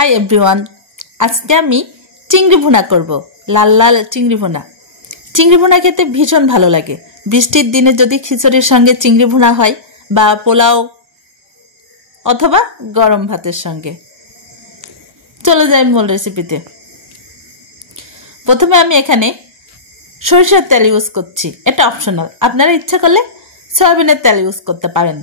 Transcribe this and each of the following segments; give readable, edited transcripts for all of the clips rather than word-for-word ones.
Hi everyone, আজকে আমি চিংড়ি ভুনা করব। লাল লাল চিংড়ি ভুনা। চিংড়ি ভুনা খেতে ভীষণ ভালো লাগে। বৃষ্টির দিনে যদি খিচুড়ির সঙ্গে চিংড়ি ভুনা হয় বা পোলাও অথবা গরম ভাতের সঙ্গে। চলে যাই মূল রেসিপিতে। প্রথমে আমি এখানে সরিষার তেল ইউজ করছি, এটা অপশনাল, আপনারা ইচ্ছা করলে সয়াবিনের তেল ইউজ করতে পারেন।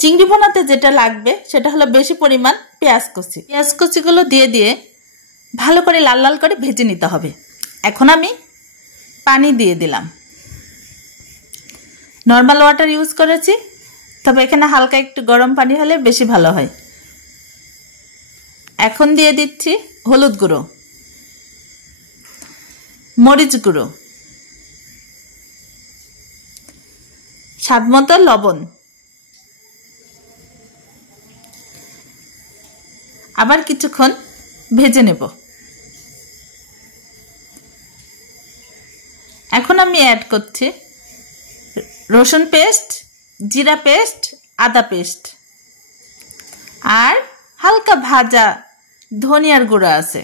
চিংড়ি ভুনাতে যেটা লাগবে সেটা হলো বেশি পরিমাণ পেঁয়াজ কুচি। পেঁয়াজ কুচিগুলো দিয়ে ভালো করে লাল লাল করে ভেজে নিতে হবে। এখন আমি পানি দিয়ে দিলাম, নর্মাল ওয়াটার ইউজ করেছি, তবে এখানে হালকা একটু গরম পানি হলে বেশি ভালো হয়। এখন দিয়ে দিচ্ছি হলুদ গুঁড়ো, মরিচ গুঁড়ো, স্বাদমতো লবণ, আবার কিছুক্ষণ ভেজে নেব। এখন আমি অ্যাড করছি রসুন পেস্ট, জিরা পেস্ট, আদা পেস্ট আর হালকা ভাজা ধনিয়ার গুঁড়ো আছে।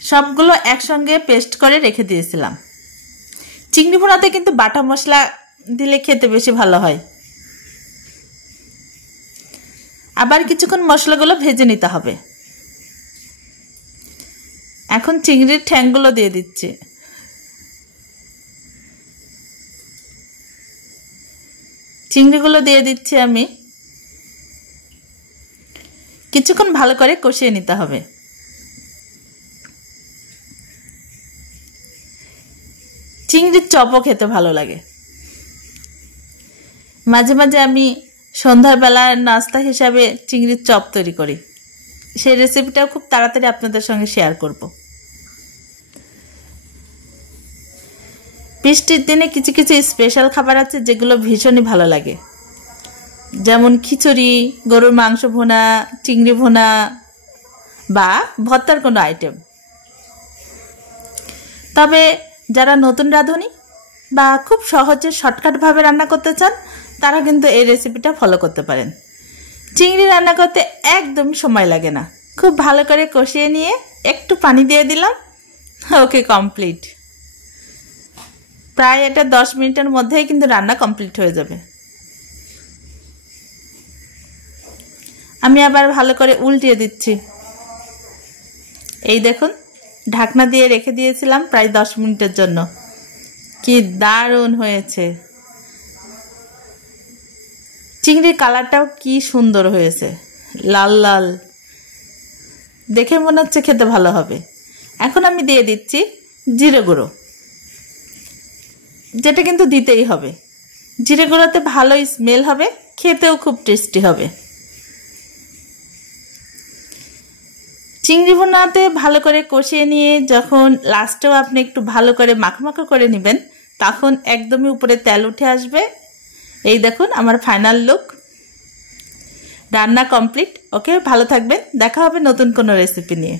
সবগুলো একসঙ্গে পেস্ট করে রেখে দিয়েছিলাম। চিংড়ি ভুনাতে কিন্তু বাটা মশলা দিলে খেতে বেশি ভালো হয়। আবার কিছুক্ষণ মশলাগুলো ভেজে নিতে হবে। এখন চিংড়ির ঠ্যাংগুলো দিয়ে দিচ্ছি। চিংড়িগুলো দিয়ে দিচ্ছি আমি। কিছুক্ষণ ভালো করে কষিয়ে নিতে হবে। চিংড়ির চপও খেতে ভালো লাগে। মাঝে মাঝে আমি সন্ধ্যাবেলার নাস্তা হিসাবে চিংড়ির চপ তৈরি করি। সেই রেসিপিটাও খুব তাড়াতাড়ি আপনাদের সঙ্গে শেয়ার করব। বৃষ্টির দিনে কিছু কিছু স্পেশাল খাবার আছে যেগুলো ভীষণই ভালো লাগে, যেমন খিচুড়ি, গরুর মাংস ভুনা, চিংড়ি ভুনা বা ভর্তার কোনো আইটেম। তবে যারা নতুন রাঁধুনি বা খুব সহজে শর্টকাটভাবে রান্না করতে চান তারা কিন্তু এই রেসিপিটা ফলো করতে পারেন। চিংড়ি রান্না করতে একদম সময় লাগে না। খুব ভালো করে কষিয়ে নিয়ে একটু পানি দিয়ে দিলাম, ওকে কমপ্লিট। প্রায় এটা 10 মিনিটের মধ্যেই কিন্তু রান্না কমপ্লিট হয়ে যাবে। আমি আবার ভালো করে উল্টিয়ে দিচ্ছি। এই দেখুন, ঢাকনা দিয়ে রেখে দিয়েছিলাম প্রায় 10 মিনিটের জন্য। কি দারুণ হয়েছে! চিংড়ির কালারটাও কি সুন্দর হয়েছে, লাল লাল, দেখে মনে হচ্ছে খেতে ভালো হবে। এখন আমি দিয়ে দিচ্ছি জিরে গুঁড়ো, যেটা কিন্তু দিতেই হবে। জিরে গুঁড়োতে ভালো স্মেল হবে, খেতেও খুব টেস্টি হবে। চিংড়ি ভুনাতে ভালো করে কষিয়ে নিয়ে যখন লাস্টেও আপনি একটু ভালো করে মাখো করে নেবেন, তখন একদমই উপরে তেল উঠে আসবে। এই দেখুন আমার ফাইনাল লুক। রান্না কমপ্লিট। ওকে, ভালো থাকবেন। দেখা হবে নতুন কোনো রেসিপি নিয়ে।